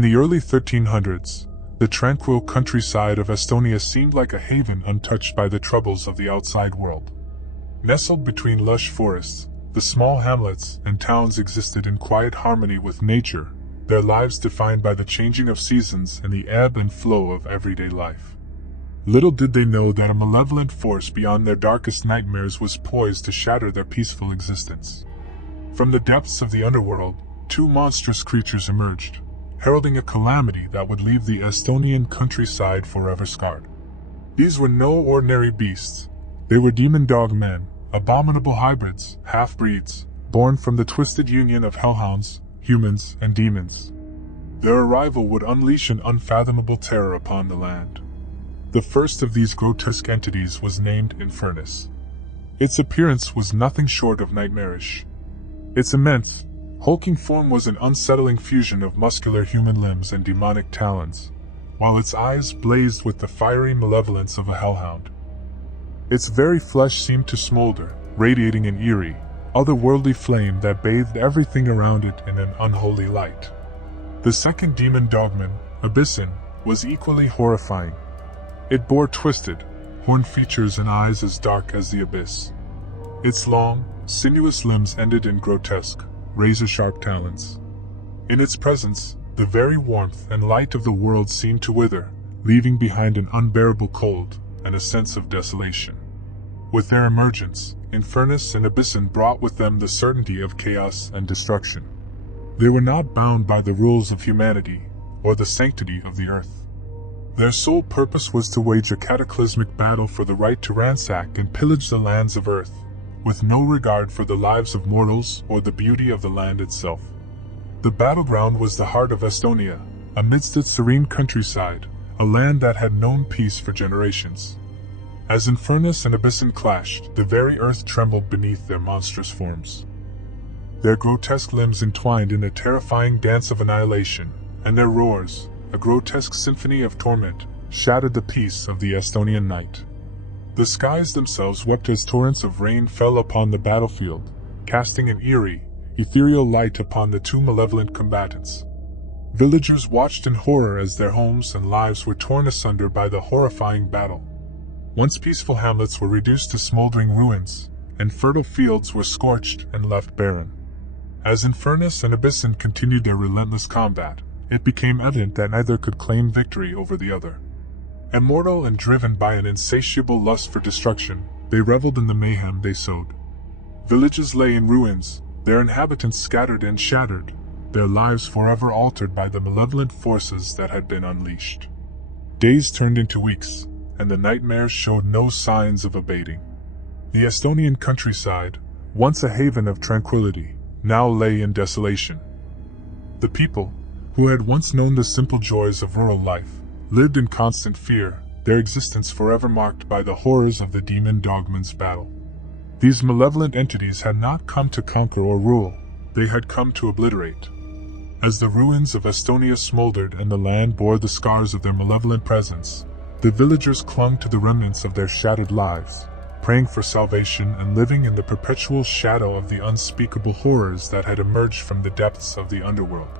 In the early 1300s, the tranquil countryside of Estonia seemed like a haven untouched by the troubles of the outside world. Nestled between lush forests, the small hamlets and towns existed in quiet harmony with nature, their lives defined by the changing of seasons and the ebb and flow of everyday life. Little did they know that a malevolent force beyond their darkest nightmares was poised to shatter their peaceful existence. From the depths of the underworld, two monstrous creatures emerged, heralding a calamity that would leave the Estonian countryside forever scarred. These were no ordinary beasts. They were demon dogmen, abominable hybrids, half-breeds, born from the twisted union of hellhounds, humans, and demons. Their arrival would unleash an unfathomable terror upon the land. The first of these grotesque entities was named Infernus. Its appearance was nothing short of nightmarish. Its immense, hulking form was an unsettling fusion of muscular human limbs and demonic talons, while its eyes blazed with the fiery malevolence of a hellhound. Its very flesh seemed to smolder, radiating an eerie, otherworldly flame that bathed everything around it in an unholy light. The second demon dogman, Abyssin, was equally horrifying. It bore twisted, horned features and eyes as dark as the abyss. Its long, sinuous limbs ended in grotesque, razor-sharp talons. In its presence, the very warmth and light of the world seemed to wither, leaving behind an unbearable cold and a sense of desolation. With their emergence, Infernus and Abyssin brought with them the certainty of chaos and destruction. They were not bound by the rules of humanity or the sanctity of the earth. Their sole purpose was to wage a cataclysmic battle for the right to ransack and pillage the lands of earth, with no regard for the lives of mortals or the beauty of the land itself. The battleground was the heart of Estonia, amidst its serene countryside, a land that had known peace for generations. As Infernus and Abyssin clashed, the very earth trembled beneath their monstrous forms. Their grotesque limbs entwined in a terrifying dance of annihilation, and their roars, a grotesque symphony of torment, shattered the peace of the Estonian night. The skies themselves wept as torrents of rain fell upon the battlefield, casting an eerie, ethereal light upon the two malevolent combatants. Villagers watched in horror as their homes and lives were torn asunder by the horrifying battle. Once peaceful hamlets were reduced to smoldering ruins, and fertile fields were scorched and left barren. As Infernus and Abyssin continued their relentless combat, it became evident that neither could claim victory over the other. Immortal and driven by an insatiable lust for destruction, they reveled in the mayhem they sowed. Villages lay in ruins, their inhabitants scattered and shattered, their lives forever altered by the malevolent forces that had been unleashed. Days turned into weeks, and the nightmares showed no signs of abating. The Estonian countryside, once a haven of tranquility, now lay in desolation. The people, who had once known the simple joys of rural life, lived in constant fear, their existence forever marked by the horrors of the demon dogmen's battle. These malevolent entities had not come to conquer or rule, they had come to obliterate. As the ruins of Estonia smoldered and the land bore the scars of their malevolent presence, the villagers clung to the remnants of their shattered lives, praying for salvation and living in the perpetual shadow of the unspeakable horrors that had emerged from the depths of the underworld.